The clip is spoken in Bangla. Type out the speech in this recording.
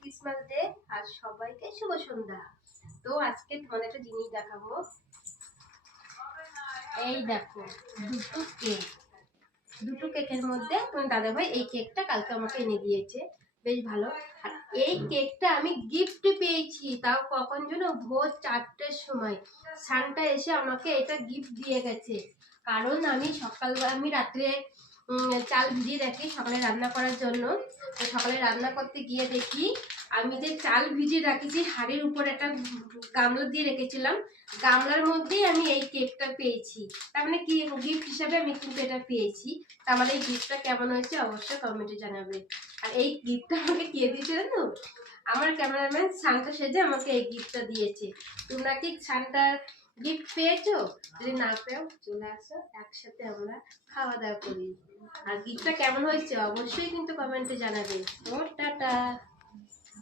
ক্রিসমাস ডে আর সবাইকে শুভ সন্ধ্যা। তো আজকে তোমাদের একটা জিনিস দেখাবো। এই দেখো দুটো কেকের মধ্যে তোমার দাদা ভাই এই কেকটা কালকে আমাকে এনে দিয়েছে, বেশ ভালো। আর এই কেকটা আমি গিফট পেয়েছি, তাও কখন যেন ভোর 4টের সময় সানটা এসে আমাকে এটা গিফট দিয়ে গেছে। কারণ আমি রাত্রে চাল ভিজিয়ে রাখি সকালে রান্না করার জন্য। তো সকালে রান্না করতে গিয়ে দেখি আমি যে চাল ভিজিয়ে রাখেছি হাঁড়ির উপর একটা গামলা দিয়ে রেখেছিলাম, গামলার মধ্যেই আমি এই কেকটা পেয়েছি। তার মানে কি গিফট হিসাবে আমি কিন্তু এটা পেয়েছি। তা আমার এই গিফটটা কেমন হয়েছে অবশ্যই কমেন্টে জানাবে। আর এই গিফটটা আমাকে কে দিয়েছে জানো? আমার ক্যামেরাম্যান সান্টা সেজে আমাকে এই গিফটটা দিয়েছে। তোমরা কি সান্টার গিফট পেয়েছো? যদি না পেও চলে আসো, একসাথে আমরা খাওয়া দাওয়া করি। আর গিফটটা কেমন হয়েছে অবশ্যই কিন্তু কমেন্টে জানাবে। তো টাটা।